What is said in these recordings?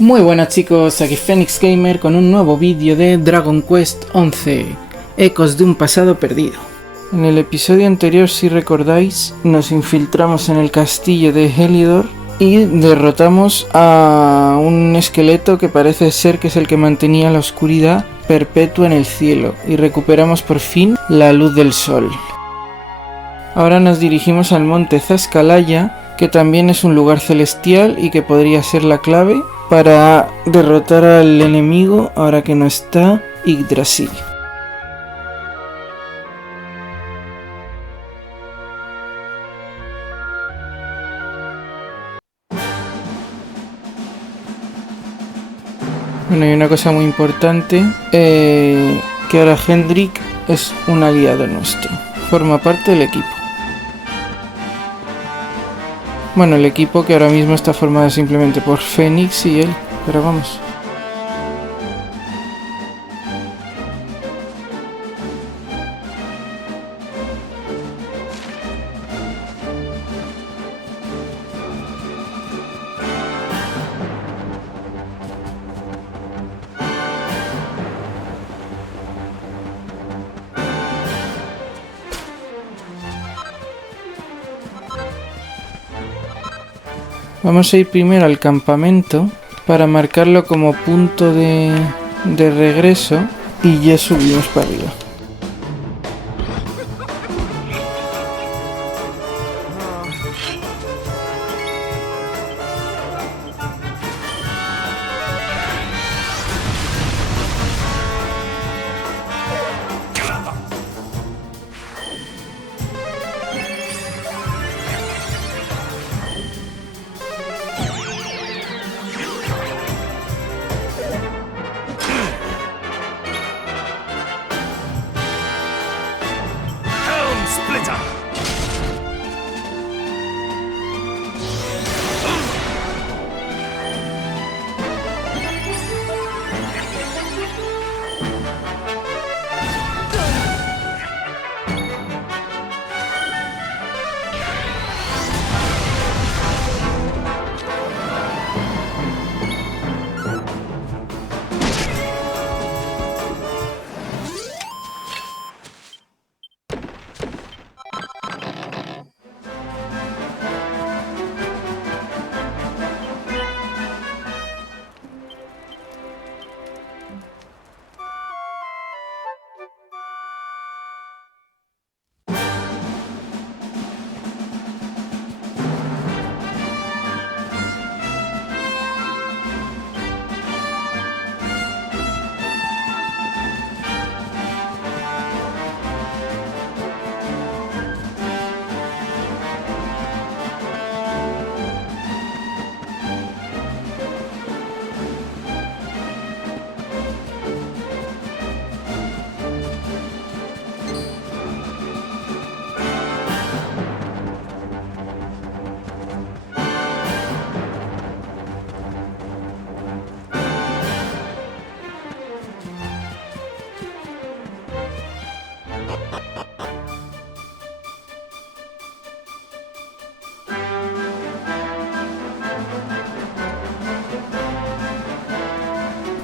Muy buenas chicos, aquí Phoenix Gamer con un nuevo vídeo de Dragon Quest 11, Ecos de un pasado perdido. En el episodio anterior, si recordáis, nos infiltramos en el castillo de Helidor y derrotamos a un esqueleto que parece ser que es el que mantenía la oscuridad perpetua en el cielo y recuperamos por fin la luz del sol. Ahora nos dirigimos al Monte Zascalaya, que también es un lugar celestial y que podría ser la clave para derrotar al enemigo ahora que no está Yggdrasil. Bueno, y una cosa muy importante, que ahora Hendrik es un aliado nuestro, forma parte del equipo. Bueno, el equipo que ahora mismo está formado simplemente por Phoenix y él, pero vamos. Vamos a ir primero al campamento para marcarlo como punto de regreso y ya subimos para arriba.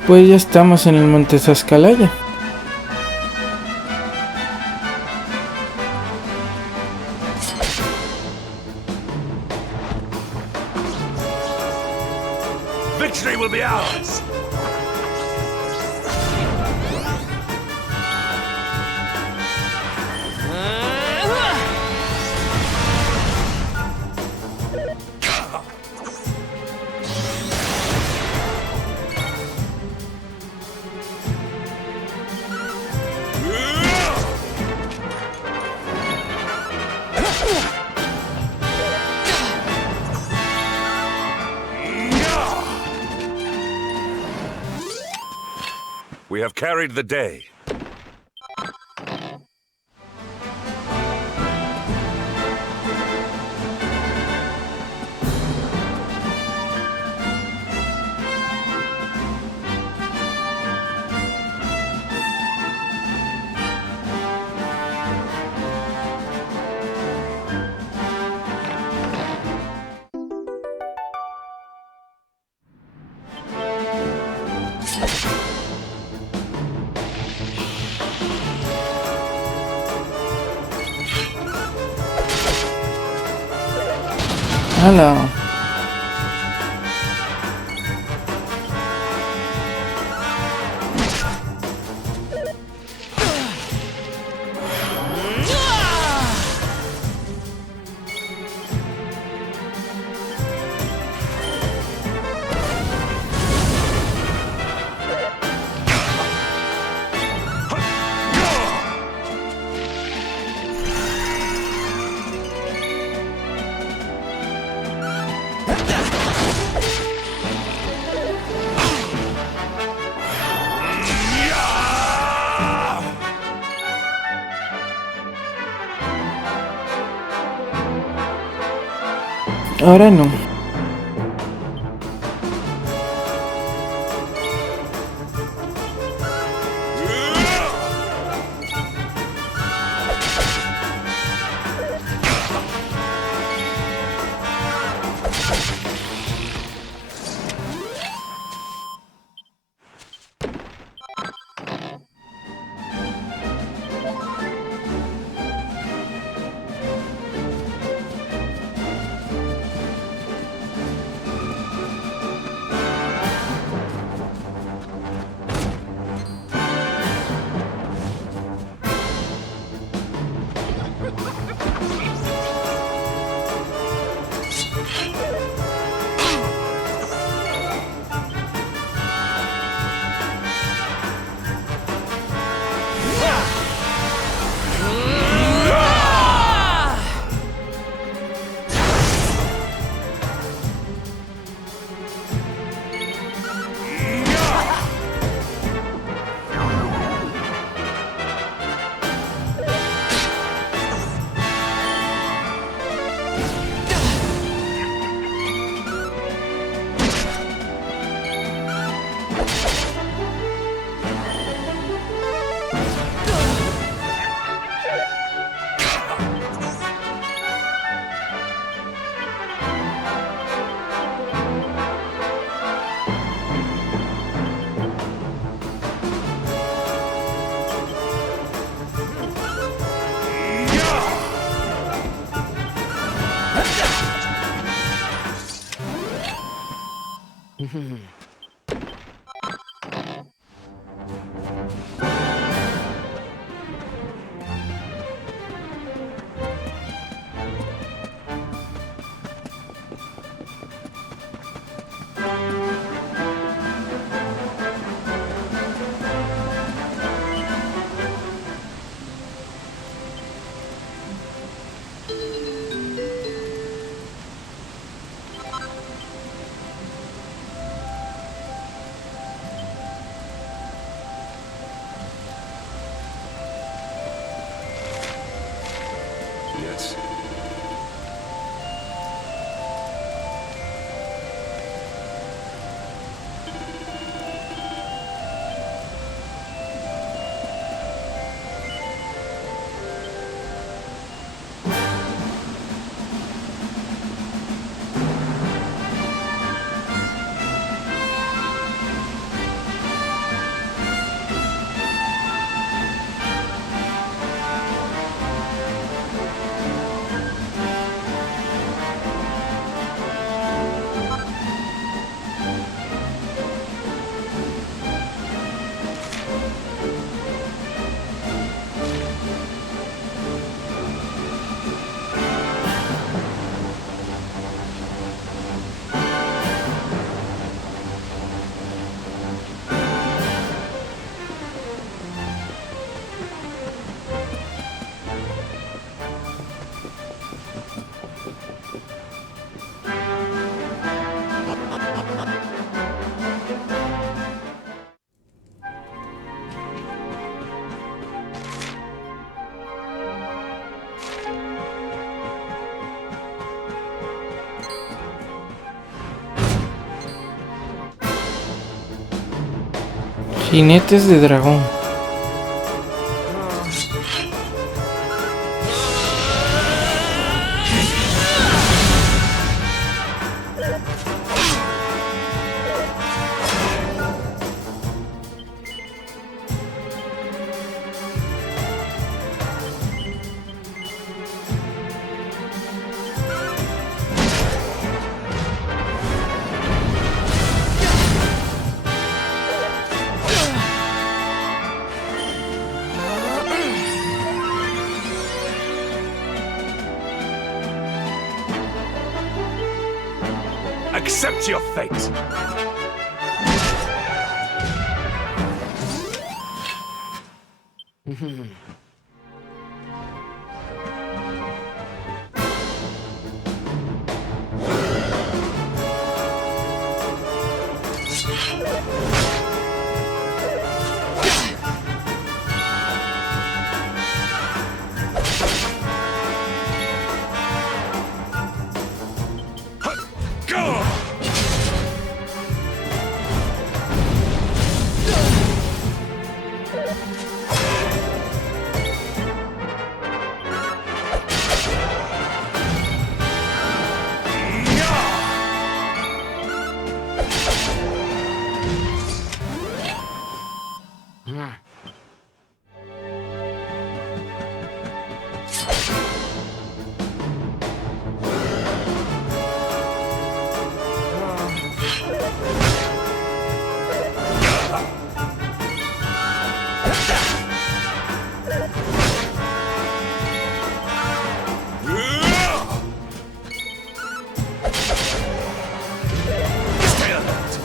Pues ya estamos en el Monte Zascalaya. Victory will be ours. We have carried the day. ¡Hala! Ahora no. Yes. Jinetes de dragón. Accept your fate. Go! Stay alert.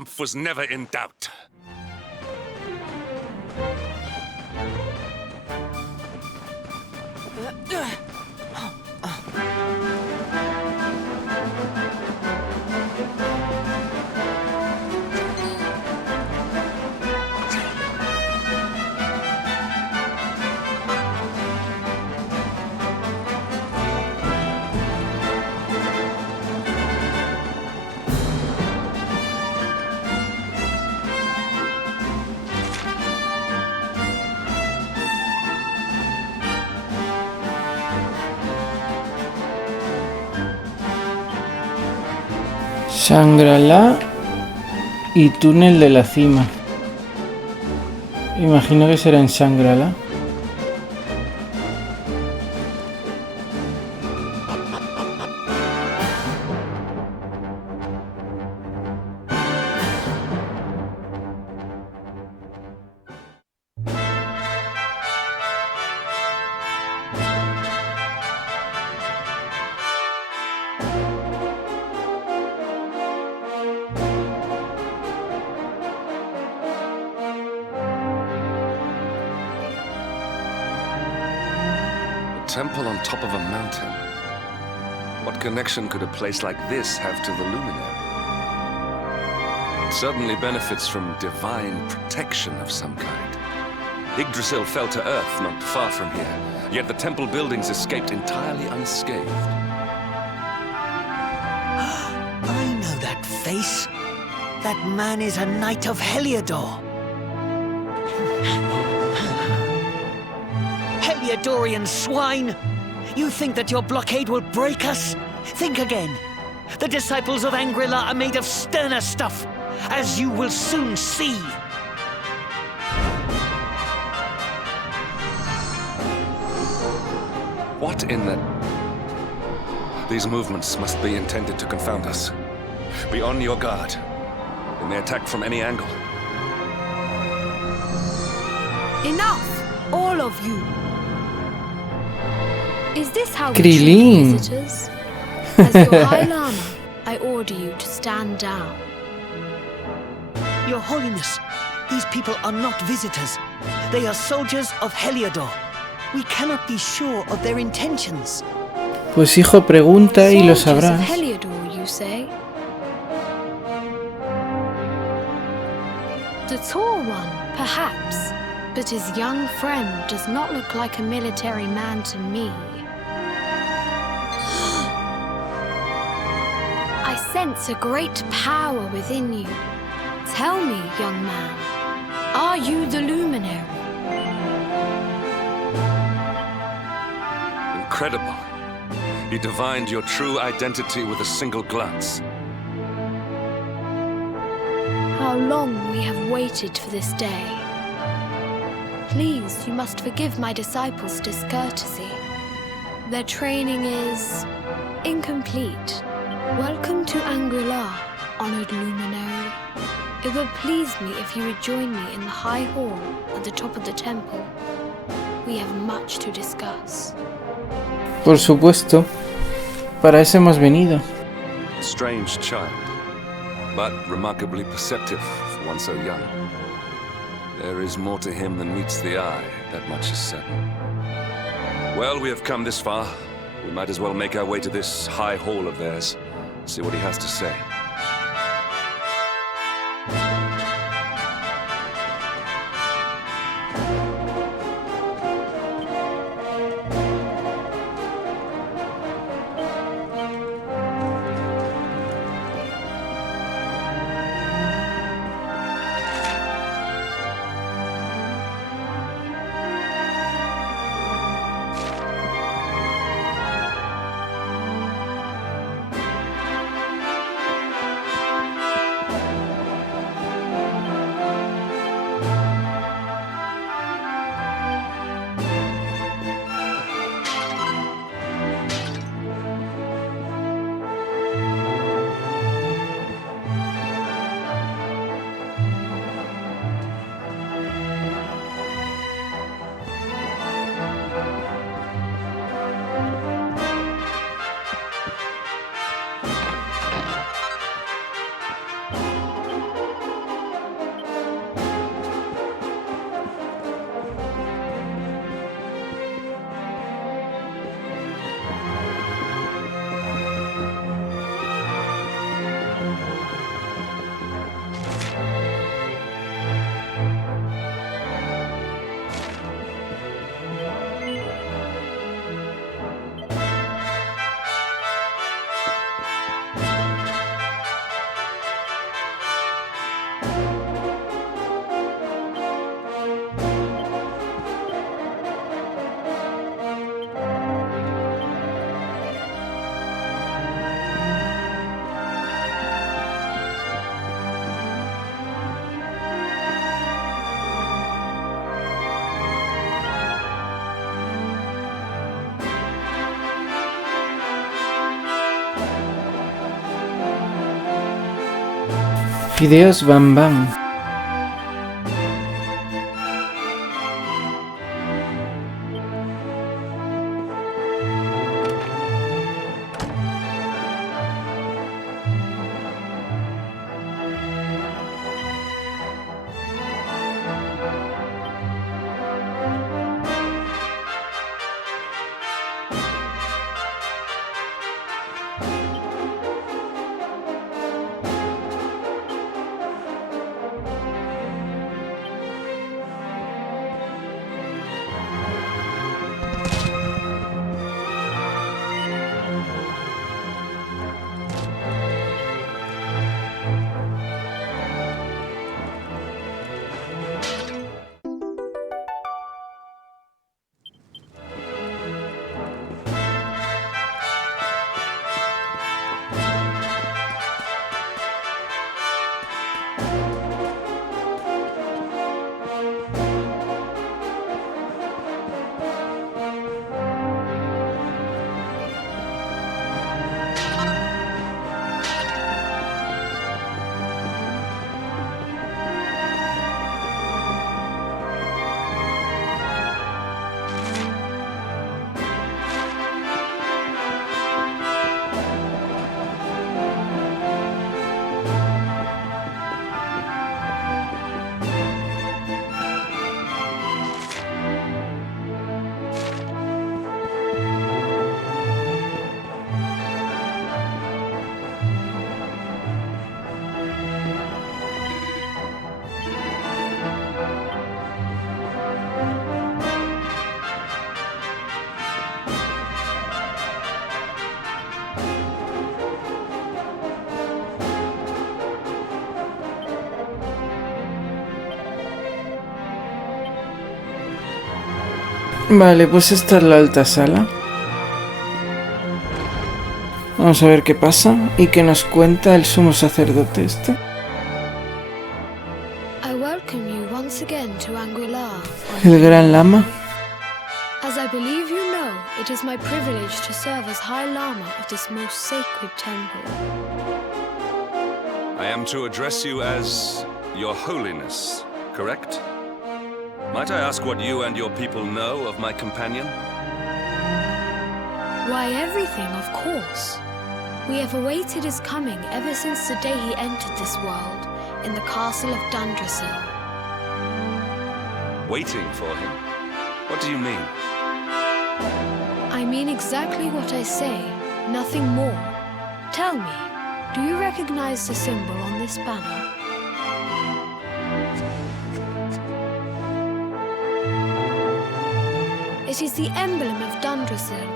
triumph was never in doubt. Shangri-La y túnel de la cima. Imagino que será en Shangri-La. Temple on top of a mountain. What connection could a place like this have to the luminary? It certainly benefits from divine protection of some kind. Yggdrasil fell to earth not far from here, yet the temple buildings escaped entirely unscathed. I know that face. That man is a knight of Heliodor. Heliodorian swine! You think that your blockade will break us? Think again. The disciples of Angri-La are made of sterner stuff, as you will soon see. What in the... These movements must be intended to confound us. Be on your guard. They may attack from any angle. Enough! All of you! Is this how we Krillin. treat visitors? As your High Lama, I order you to stand down. Your Holiness, these people are not visitors. They are soldiers of Heliodor. We cannot be sure of their intentions. Pues hijo, pregunta y lo Soldiers sabrás. of Heliodor, you say? The tall one, perhaps, but his young friend does not look like a military man to me. I sense a great power within you. Tell me, young man, are you the luminary? Incredible. You divined your true identity with a single glance. How long we have waited for this day. Please, you must forgive my disciples' discourtesy. Their training is incomplete. Welcome to Angri-La, honored luminary. It would please me if you would join me in the high hall at the top of the temple. We have much to discuss. Por supuesto, para eso hemos venido. A strange child, but remarkably perceptive for one so young. There is more to him than meets the eye, that much is certain. Well, we have come this far. We might as well make our way to this high hall of theirs. See what he has to say. Fideos Bam Bam. Vale, pues esta es la alta sala. Vamos a ver qué pasa y qué nos cuenta el sumo sacerdote este. I welcome you once again to Anguilla. El gran lama. As I believe you know, it is my privilege to serve as High Lama of this most sacred temple. I am to address you as Your Holiness, correct? Might I ask what you and your people know of my companion? Why, everything, of course. We have awaited his coming ever since the day he entered this world, in the castle of Yggdrasil. Waiting for him? What do you mean? I mean exactly what I say, nothing more. Tell me, do you recognize the symbol on this banner? It is the emblem of Yggdrasil.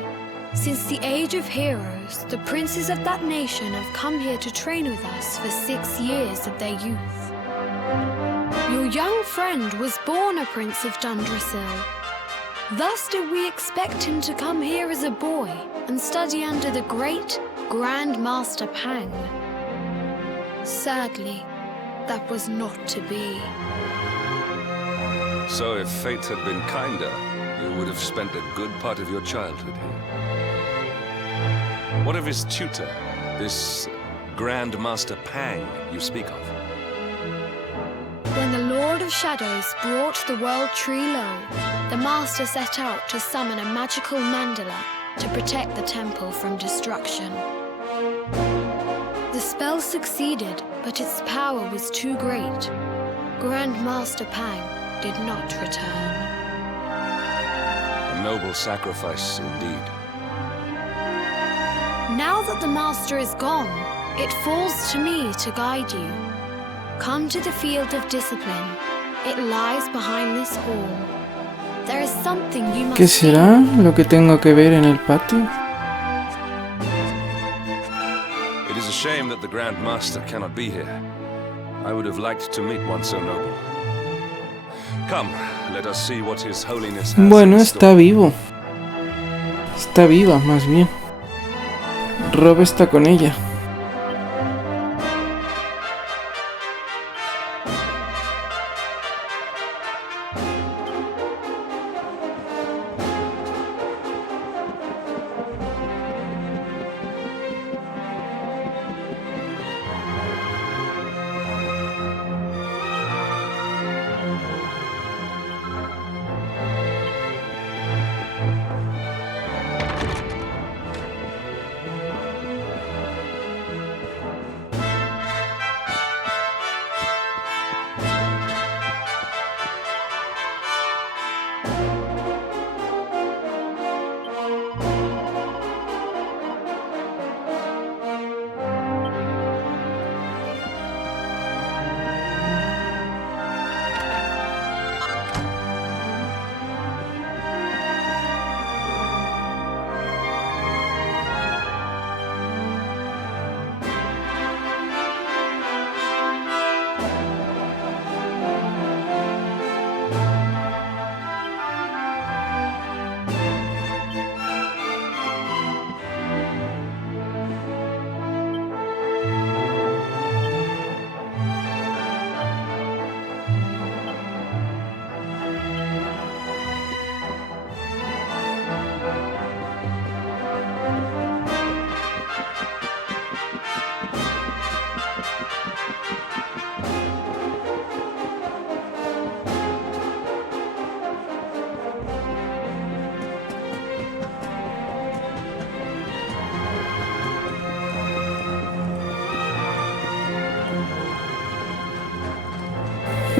Since the age of heroes, the princes of that nation have come here to train with us for 6 years of their youth. Your young friend was born a prince of Yggdrasil. Thus did we expect him to come here as a boy and study under the great Grand Master Pang. Sadly, that was not to be. So if fate had been kinder, you would have spent a good part of your childhood here. What of his tutor, this Grand Master Pang you speak of? When the Lord of Shadows brought the world tree low, the Master set out to summon a magical mandala to protect the temple from destruction. The spell succeeded, but its power was too great. Grand Master Pang did not return. A noble sacrifice indeed. Now that the Master is gone, it falls to me to guide you. Come to the field of discipline. It lies behind this hall. There is something you must ¿Qué será lo que tengo que ver en el patio? It is a shame that the Grand Master cannot be here. I would have liked to meet one so noble. Come, let us see what His Holiness has Bueno, in está store. vivo. Está viva, más bien. Rob está con ella.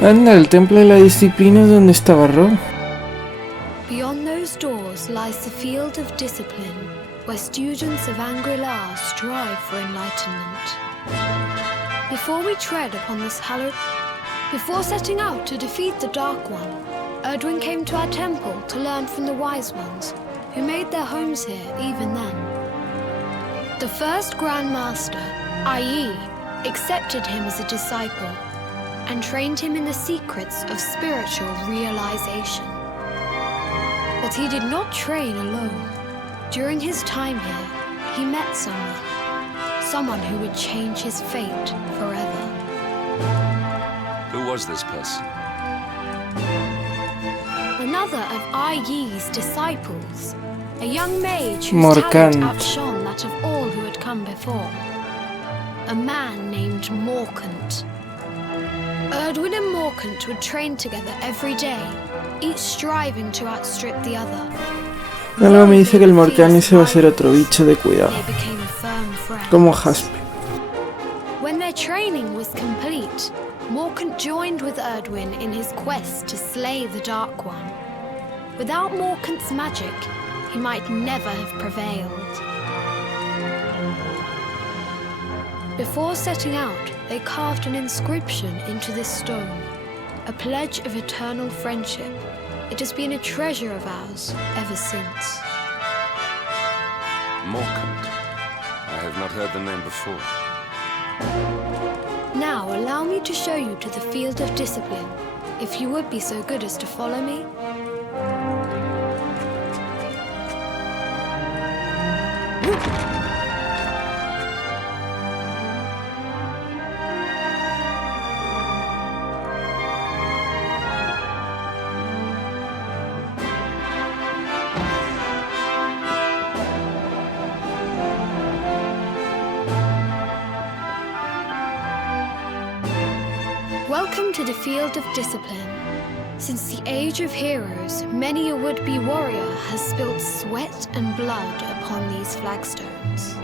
Anda, el templo de la disciplina es donde estaba Ro. Beyond those doors lies the field of discipline, where students of Angri-La strive for enlightenment. Before we tread upon this hallowed... Before setting out to defeat the Dark One, Erdwin came to our temple to learn from the Wise Ones, who made their homes here even then. The first Grand Master, i.e., accepted him as a disciple and trained him in the secrets of spiritual realization. But he did not train alone. During his time here, he met someone who would change his fate forever. Who was this person? Another of Ai Yi's disciples, a young mage whose Morgant. talent outshone that of all who had come before. A man named Morgant. Erdwin and Morgant would train together every day, each striving to outstrip the other. Algo me dice que el Morcani se va a ser otro bicho de cuidado, They became firm friends. como Jaspe. When their training was complete, Morgant joined with Erdwin in his quest to slay the Dark One. Without Morgant's magic, he might never have prevailed. Before setting out, they carved an inscription into this stone, a pledge of eternal friendship. It has been a treasure of ours ever since. Morkant. I have not heard the name before. Now allow me to show you to the field of discipline, if you would be so good as to follow me. Welcome to the field of discipline. Since the age of heroes, many a would-be warrior has spilt sweat and blood upon these flagstones.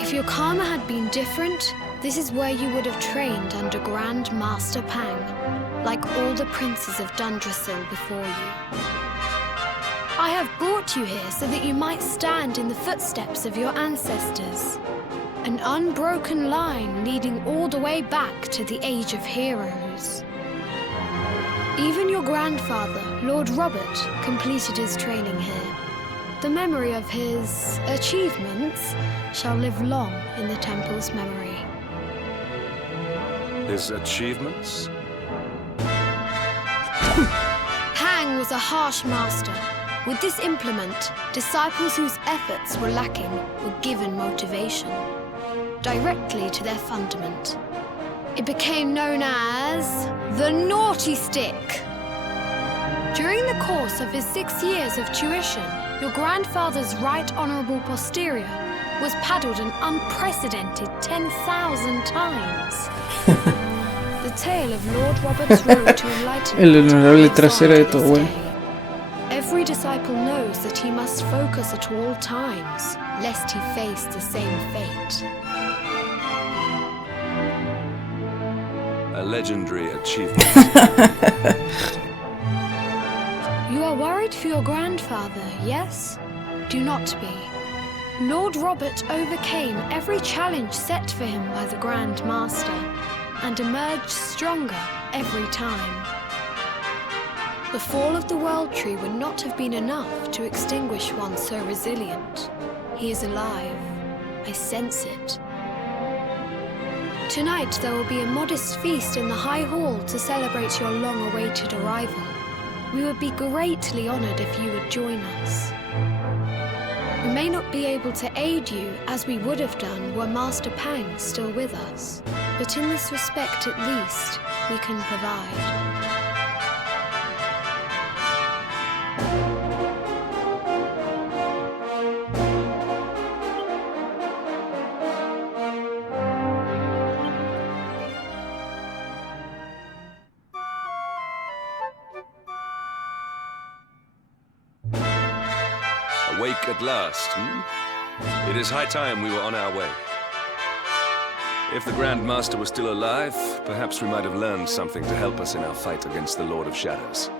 If your karma had been different, this is where you would have trained under Grand Master Pang, like all the princes of Yggdrasil before you. I have brought you here so that you might stand in the footsteps of your ancestors. An unbroken line leading all the way back to the Age of Heroes. Even your grandfather, Lord Robert, completed his training here. The memory of his achievements shall live long in the temple's memory. His achievements? Pang was a harsh master. With this implement, disciples whose efforts were lacking were given motivation directly to their fundament. It became known as the Naughty Stick. During the course of his 6 years of tuition, your grandfather's right honourable posterior was paddled an unprecedented 10,000 times. The tale of Lord Robert's road to enlightenment. El honorable lives on trasero de to tu this abuelo. day. Every disciple knows that he must focus at all times, lest he face the same fate. A legendary achievement. You are worried for your grandfather, yes? Do not be. Lord Robert overcame every challenge set for him by the Grand Master and emerged stronger every time. The fall of the World Tree would not have been enough to extinguish one so resilient. He is alive. I sense it. Tonight there will be a modest feast in the High Hall to celebrate your long-awaited arrival. We would be greatly honored if you would join us. We may not be able to aid you as we would have done were Master Pang still with us, but in this respect at least, we can provide. Awake at last, hmm? It is high time we were on our way. If the Grand Master was still alive, perhaps we might have learned something to help us in our fight against the Lord of Shadows.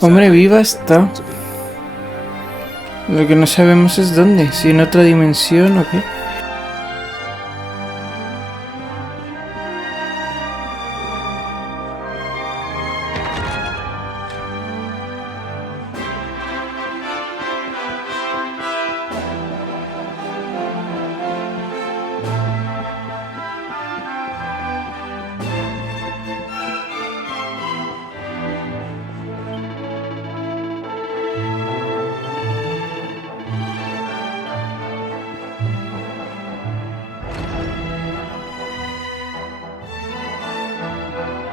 Hombre, viva está. Lo que no sabemos es dónde, si en otra dimensión o qué.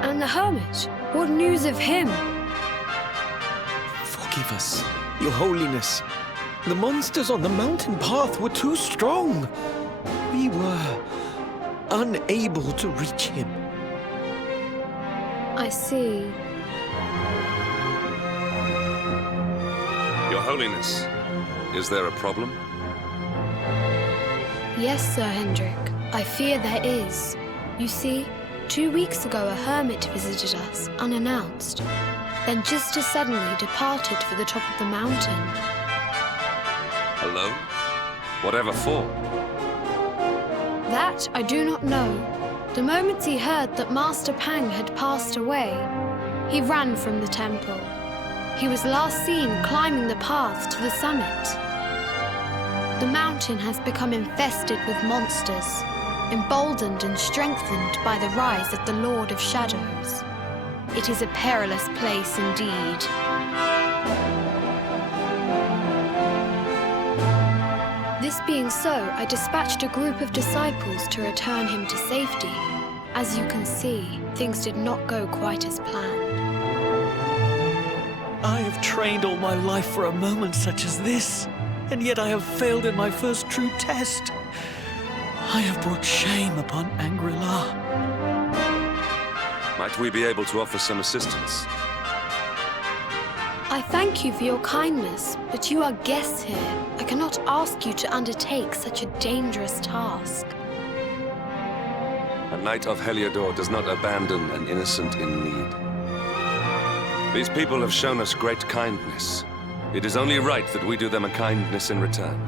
And the hermit? What news of him? Forgive us, Your Holiness. The monsters on the mountain path were too strong. We were unable to reach him. I see. Your Holiness, is there a problem? Yes, Sir Hendrik. I fear there is. You see, 2 weeks ago a hermit visited us, unannounced. Then just as suddenly departed for the top of the mountain. Alone? Whatever for? That I do not know. The moment he heard that Master Pang had passed away, he ran from the temple. He was last seen climbing the path to the summit. The mountain has become infested with monsters, emboldened and strengthened by the rise of the Lord of Shadows. It is a perilous place indeed. This being so, I dispatched a group of disciples to return him to safety. As you can see, things did not go quite as planned. I have trained all my life for a moment such as this, and yet I have failed in my first true test. I have brought shame upon Angri-La. Might we be able to offer some assistance? I thank you for your kindness, but you are guests here. I cannot ask you to undertake such a dangerous task. A knight of Heliodor does not abandon an innocent in need. These people have shown us great kindness. It is only right that we do them a kindness in return.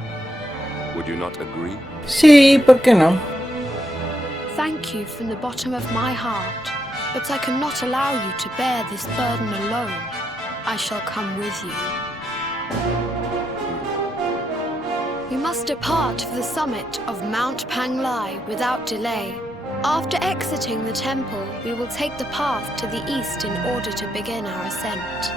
Would you not agree? Sí, ¿por qué no? Thank you from the bottom of my heart, but I cannot allow you to bear this burden alone. I shall come with you. We must depart for the summit of Mount Panglai without delay. After exiting the temple, we will take the path to the east in order to begin our ascent.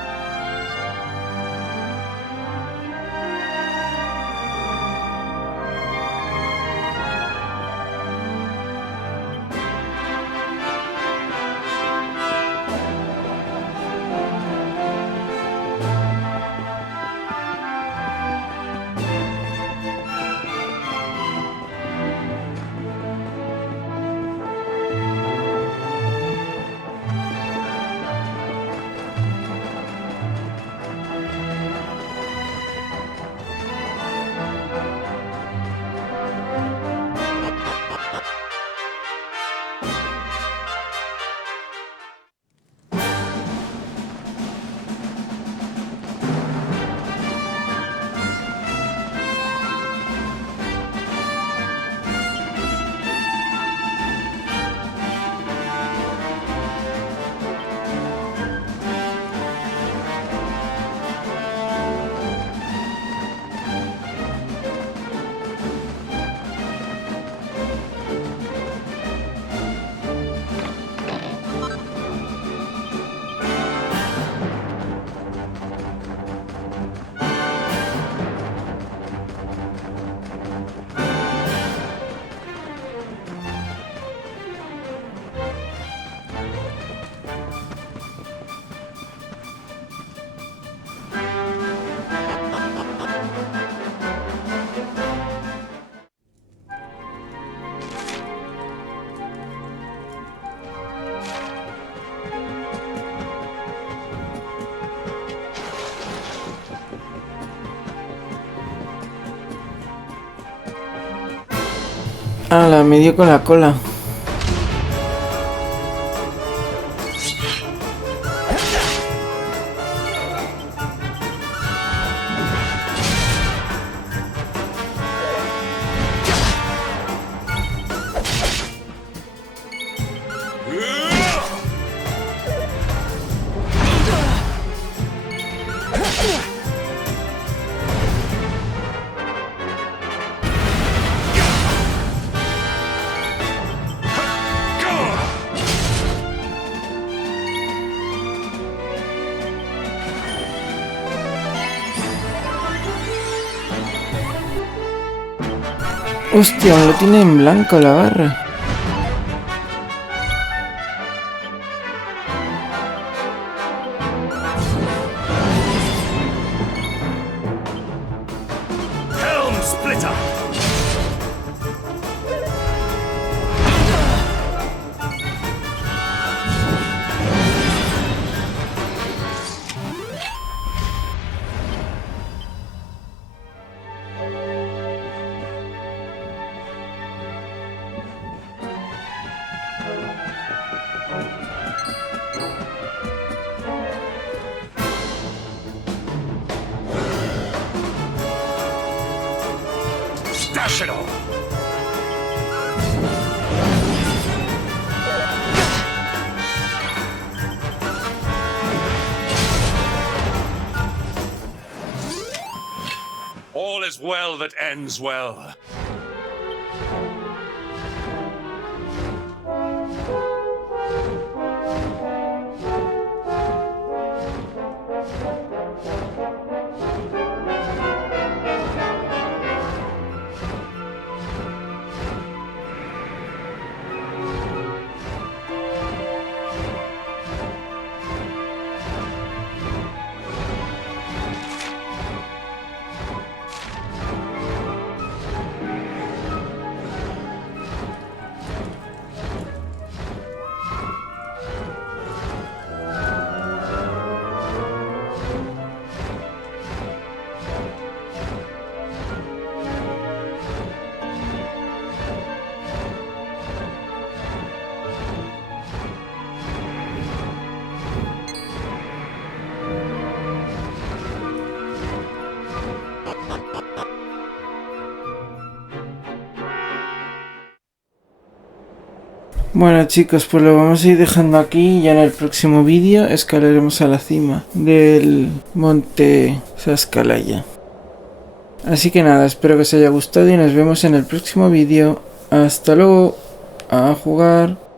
Ah, me dio con la cola. Hostia, lo tiene en blanco la barra. Dash it all! All is well that ends well. Bueno chicos, pues lo vamos a ir dejando aquí y ya en el próximo vídeo escalaremos a la cima del Monte Zascalaya. Así que nada, espero que os haya gustado y nos vemos en el próximo vídeo. Hasta luego, a jugar.